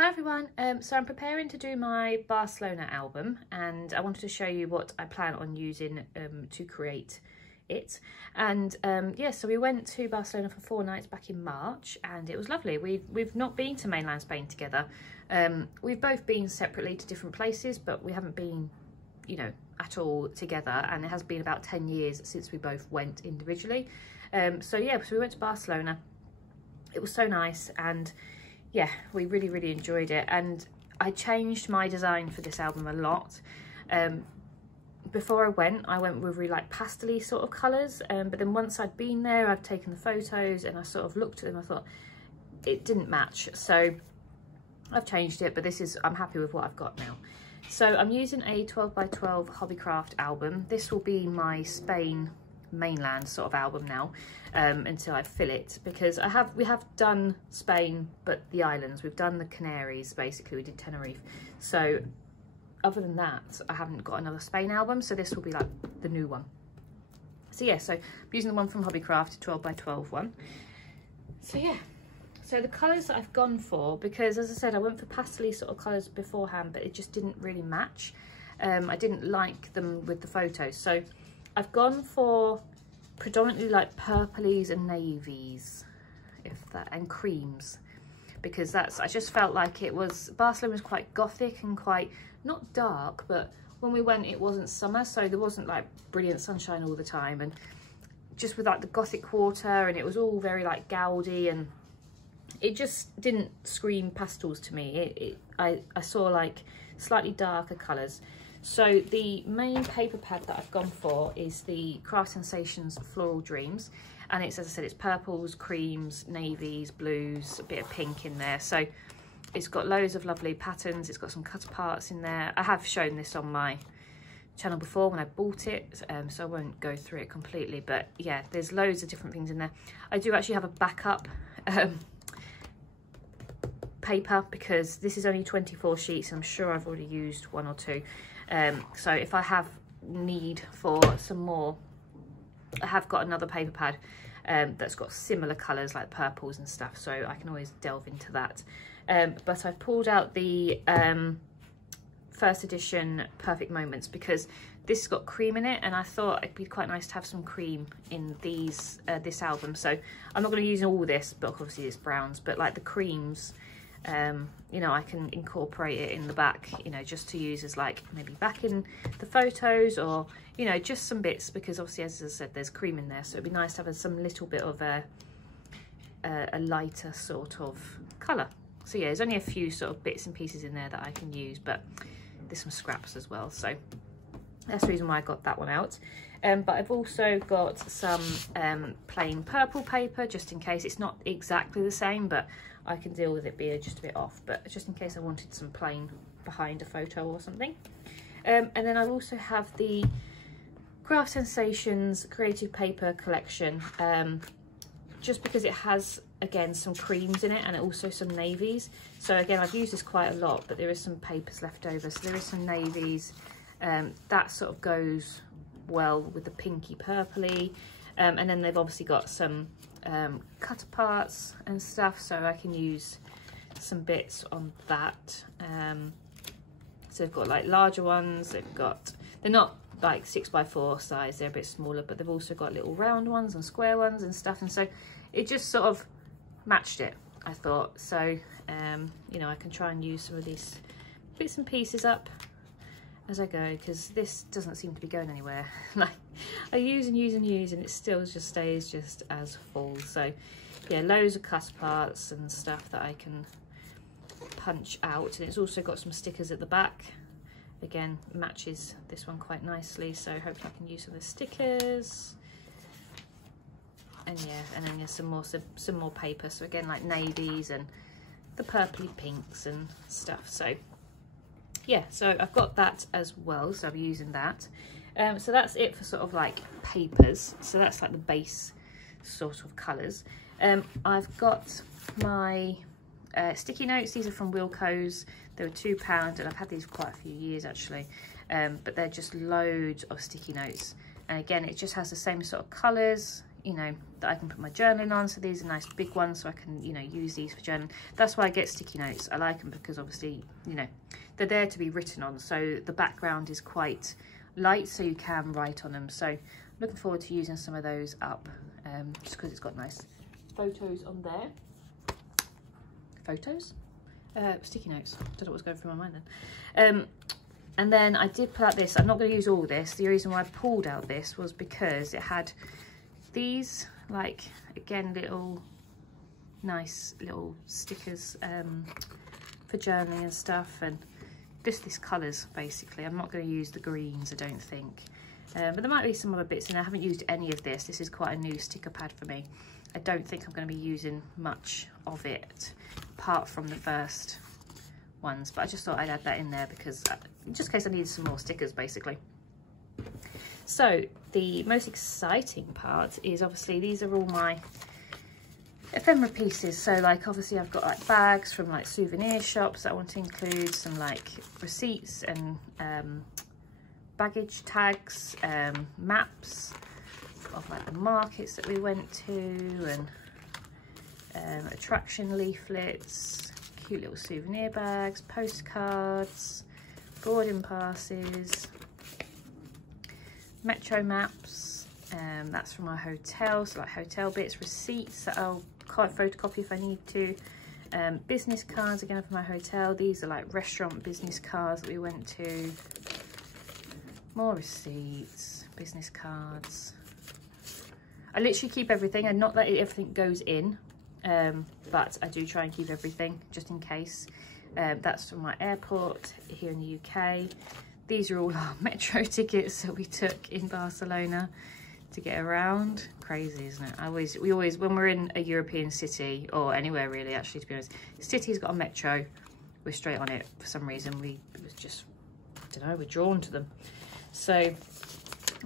Hi everyone, so I'm preparing to do my Barcelona album and I wanted to show you what I plan on using to create it. And yeah, so we went to Barcelona for 4 nights back in March and it was lovely. We've not been to mainland Spain together. We've both been separately to different places, but we haven't been, you know, at all together, and it has been about 10 years since we both went individually. So yeah, so we went to Barcelona. It was so nice, and yeah, we really enjoyed it. And I changed my design for this album a lot. Before I went with really like pastel-y sort of colours, but then once I'd been there, I've taken the photos and I sort of looked at them, I thought it didn't match, so I've changed it. But I'm happy with what I've got now. So I'm using a 12x12 Hobbycraft album. This will be my Spain mainland sort of album now, until I fill it, because we have done Spain, but the islands, we've done the Canaries, basically we did Tenerife. So other than that, I haven't got another Spain album, so this will be like the new one. So yeah, so I'm using the one from Hobbycraft, 12x12 one. So yeah, so the colours that I've gone for, because as I said, I went for pastel-y sort of colours beforehand, but it just didn't really match. I didn't like them with the photos, so I've gone for predominantly like purplies and navies, and creams, because I just felt like Barcelona was quite gothic and quite, not dark, but when we went it wasn't summer, so there wasn't like brilliant sunshine all the time, and just with like the gothic quarter, and it was all very like Gaudi, and it just didn't scream pastels to me. I saw like slightly darker colours. So the main paper pad that I've gone for is the Craft Sensations Floral Dreams, and it's, as I said, it's purples, creams, navies, blues, a bit of pink in there. So it's got loads of lovely patterns. It's got some cut parts in there. I have shown this on my channel before when I bought it, so I won't go through it completely, but yeah, there's loads of different things in there. I do actually have a backup paper, because this is only 24 sheets and I'm sure I've already used 1 or 2. So if I have need for some more, I have got another paper pad that's got similar colours like purples and stuff, so I can always delve into that. But I've pulled out the first edition Perfect Moments, because this has got cream in it, and I thought it'd be quite nice to have some cream in this album. So I'm not going to use all this, but obviously it's browns, but like the creams, you know, I can incorporate it in the back, you know, just to use as like maybe back in the photos, or, you know, just some bits, because obviously, as I said, there's cream in there, so it'd be nice to have some little bit of a lighter sort of colour. So yeah, there's only a few sort of bits and pieces in there that I can use, but there's some scraps as well, so that's the reason why I got that one out. But I've also got some plain purple paper, just in case. It's not exactly the same, but I can deal with it being just a bit off, but just in case I wanted some plain behind a photo or something. And then I also have the Craft Sensations Creative Paper Collection, just because it has, again, some creams in it and also some navies. So again, I've used this quite a lot, but there is some papers left over. So there is some navies, that sort of goes well with the pinky purpley, and then they've obviously got some cut parts and stuff, so I can use some bits on that. So they've got like larger ones, they're not like 6x4 size, they're a bit smaller, but they've also got little round ones and square ones and stuff, and so it just sort of matched it, I thought. So you know, I can try and use some of these bits and pieces up as I go, because this doesn't seem to be going anywhere. Like, I use and use and use, and it still just stays just as full. So yeah, loads of cut parts and stuff that I can punch out, and it's also got some stickers at the back. Again, matches this one quite nicely, so hopefully I can use some of the stickers. And yeah, and then there's some more paper, so again, like navies and the purpley pinks and stuff. So yeah, so I've got that as well, so I'm using that. So that's it for sort of like papers. So that's like the base sort of colours. I've got my sticky notes. These are from Wilko's. They were £2, and I've had these for quite a few years actually. But they're just loads of sticky notes. And again, it just has the same sort of colours, you know, that I can put my journaling on. So these are nice big ones, so I can, you know, use these for journaling. That's why I get sticky notes. I like them because obviously, you know, they're there to be written on. So the background is quite light, so you can write on them. So looking forward to using some of those up, just because it's got nice photos on there. Photos? Sticky notes. Don't know what's going through my mind then. And then I did pull out this. I'm not going to use all this. The reason why I pulled out this was because it had these, like, again, little nice little stickers for journaling and stuff, and just these colours basically. I'm not going to use the greens, I don't think, but there might be some other bits in there. I haven't used any of this. This is quite a new sticker pad for me. I don't think I'm going to be using much of it apart from the first ones, but I just thought I'd add that in there because just in case I needed some more stickers basically. So the most exciting part is obviously these are all my ephemera pieces. So like obviously I've got like bags from like souvenir shops that I want to include, some like receipts and baggage tags, maps of like the markets that we went to, and attraction leaflets, cute little souvenir bags, postcards, boarding passes, metro maps, that's from our hotel, so like hotel bits, receipts that I'll photocopy if I need to, business cards again from my hotel. These are like restaurant business cards that we went to, more receipts, business cards. I literally keep everything, and not that everything goes in, but I do try and keep everything just in case. That's from my airport here in the UK. These are all our metro tickets that we took in Barcelona to get around. Crazy, isn't it? We always, when we're in a European city, or anywhere really, actually, to be honest, the city's got a metro, we're straight on it for some reason. It was just, I don't know, we're drawn to them. So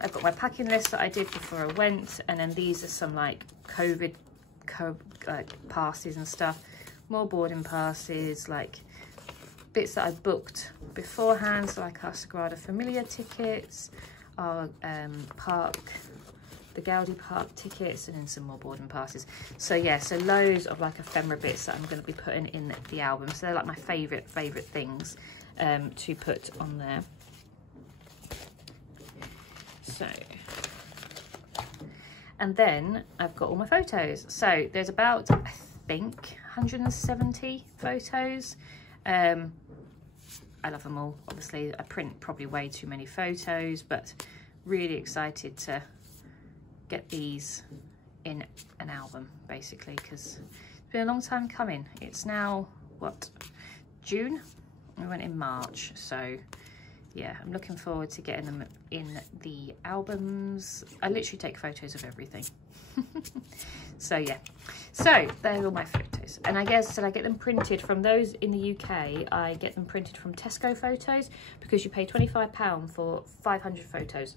I've got my packing list that I did before I went, and then these are some like COVID passes and stuff, more boarding passes, like bits that I booked beforehand, so like our Sagrada Familia tickets, our the Gaudi Park tickets, and then some more boarding passes. So yeah, so loads of like ephemera bits that I'm going to be putting in the album. So they're like my favourite things to put on there. So, and then I've got all my photos. So there's about, I think, 170 photos. I love them all. Obviously, I print probably way too many photos, but really excited to get these in an album, basically, because it's been a long time coming. It's now, what, June? We went in March, so yeah, I'm looking forward to getting them in the albums. I literally take photos of everything. So yeah, so they're all my photos, and I guess I get them printed from those in the UK. I get them printed from Tesco Photos, because you pay £25 for 500 photos,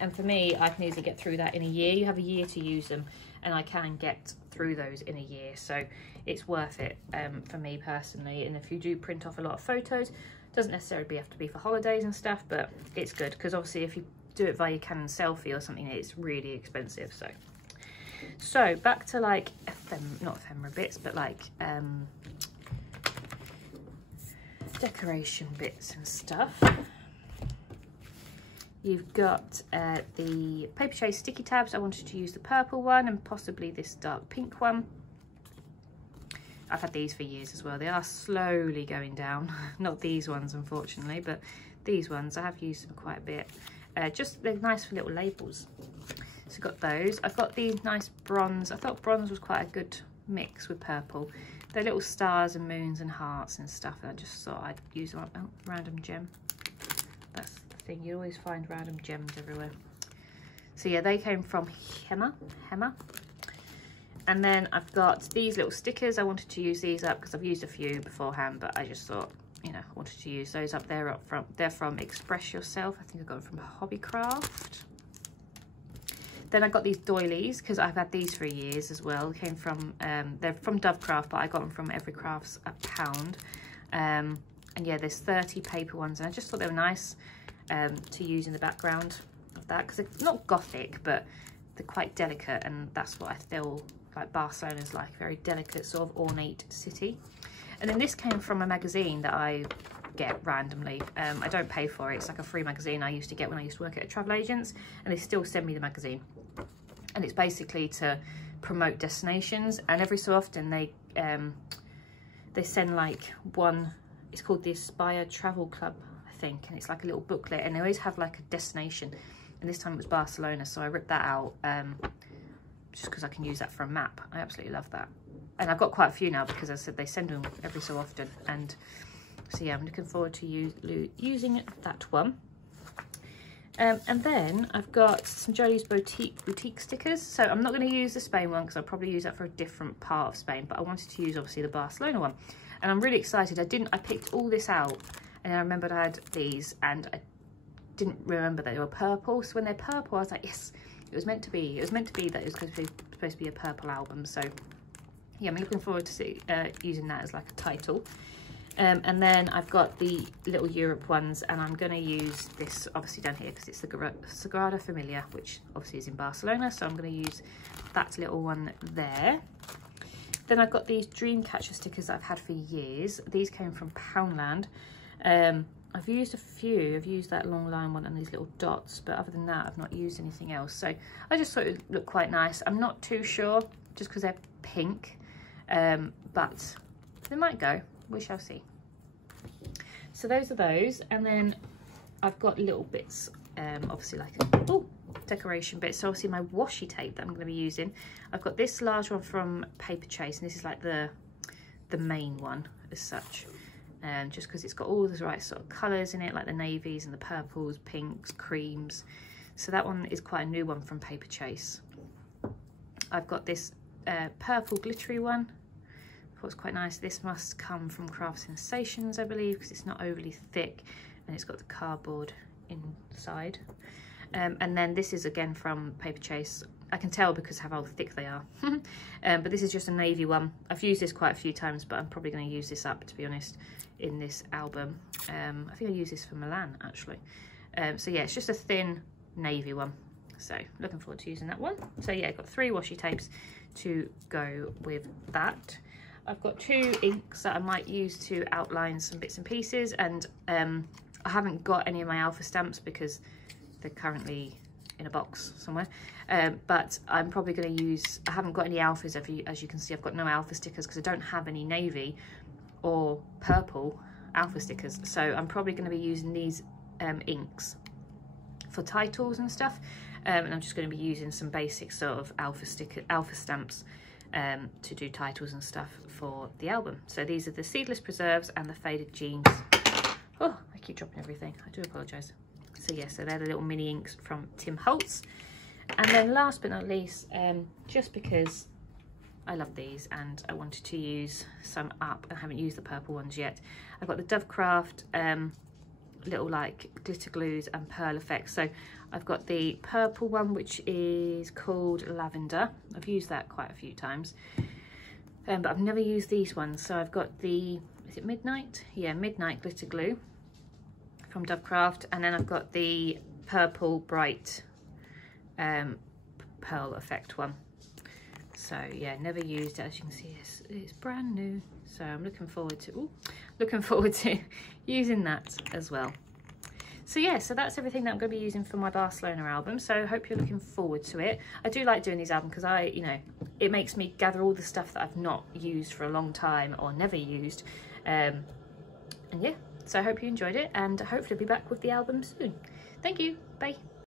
and for me, I can easily get through that in a year. You have a year to use them, and I can get through those in a year, so it's worth it for me personally. And if you do print off a lot of photos, it doesn't necessarily have to be for holidays and stuff, but it's good because obviously if you do it via Canon selfie or something, it's really expensive. So back to like not ephemera bits, but like decoration bits and stuff. You've got the paper chase sticky tabs. I wanted to use the purple one and possibly this dark pink one. I've had these for years as well. They are slowly going down. Not these ones, unfortunately, but these ones, I have used them quite a bit. Just, they're nice for little labels. So I've got those. I've got these nice bronze. I thought bronze was quite a good mix with purple. They're little stars and moons and hearts and stuff. I just thought I'd use them. Oh, random gem. That's the thing. You always find random gems everywhere. So yeah, they came from Ephemera. And then I've got these little stickers. I wanted to use these up because I've used a few beforehand, but I just thought, you know, I wanted to use those up there up front. They're from Express Yourself. I think I got them from Hobbycraft. Then I got these doilies because I've had these for years as well. Came from, they're from Dovecraft, but I got them from Everycraft's a pound. And yeah, there's 30 paper ones, and I just thought they were nice to use in the background of that because they're not gothic, but they're quite delicate, and that's what I feel like Barcelona's like, a very delicate sort of ornate city. And then this came from a magazine that I get randomly. I don't pay for it. It's like a free magazine I used to get when I used to work at a travel agents, and they still send me the magazine. And it's basically to promote destinations, and every so often they send like one, it's called the Aspire Travel Club, I think, and it's like a little booklet, and they always have like a destination, and this time it was Barcelona, so I ripped that out just because I can use that for a map. I absolutely love that. And I've got quite a few now because, as I said, they send them every so often. And so yeah, I'm looking forward to using that one. And then I've got some Jolie's boutique stickers. So I'm not going to use the Spain one because I'll probably use that for a different part of Spain, but I wanted to use obviously the Barcelona one. And I'm really excited. I picked all this out, and I remembered I had these, and I didn't remember that they were purple. So when they're purple, I was like, yes, it was meant to be. It was meant to be that it was supposed to be a purple album. So yeah, I'm looking forward to using that as like a title. And then I've got the little Europe ones, and I'm going to use this obviously down here because it's the Sagrada Familia, which obviously is in Barcelona. So I'm going to use that little one there. Then I've got these Dreamcatcher stickers that I've had for years. These came from Poundland. I've used a few. I've used that long line one and these little dots, but other than that, I've not used anything else. So I just thought it would look quite nice. I'm not too sure, just because they're pink. But they might go, we shall see. So those are those, and then I've got little bits, obviously like decoration bits. So obviously my washi tape that I'm going to be using, I've got this large one from Paper Chase, and this is like the main one as such, and just because it's got all the right sort of colours in it, like the navies and the purples, pinks, creams. So that one is quite a new one from Paper Chase. I've got this purple glittery one. I thought it was quite nice. This must come from Craft Sensations, I believe, because it's not overly thick and it's got the cardboard inside. And then this is again from Paper Chase. I can tell because of how thick they are. But this is just a navy one. I've used this quite a few times, but I'm probably going to use this up, to be honest, in this album. I think I use this for Milan, actually. So yeah, it's just a thin navy one. So looking forward to using that one. So yeah, I've got 3 washi tapes to go with that. I've got 2 inks that I might use to outline some bits and pieces, and I haven't got any of my alpha stamps because they're currently in a box somewhere, but I'm probably going to use, I haven't got any alphas, as you can see. I've got no alpha stickers because I don't have any navy or purple alpha stickers, so I'm probably going to be using these inks for titles and stuff, and I'm just going to be using some basic sort of alpha stamps to do titles and stuff for the album. So these are the Seedless Preserves and the Faded Jeans. Oh, I keep dropping everything, I do apologise. So yeah, so they're the little mini inks from Tim Holtz. And then last but not least, just because I love these and I wanted to use some up, I haven't used the purple ones yet. I've got the Dovecraft little like glitter glues and pearl effects. So I've got the purple one, which is called Lavender. I've used that quite a few times, but I've never used these ones. So I've got the, is it Midnight? Yeah, Midnight glitter glue from Dovecraft, and then I've got the purple bright pearl effect one. So yeah, never used it. As you can see, it's brand new, so I'm looking forward to using that as well. So yeah, so that's everything that I'm going to be using for my Barcelona album. So I hope you're looking forward to it. I do like doing these albums because it makes me gather all the stuff that I've not used for a long time or never used, and yeah. So I hope you enjoyed it, and hopefully I'll be back with the album soon. Thank you. Bye.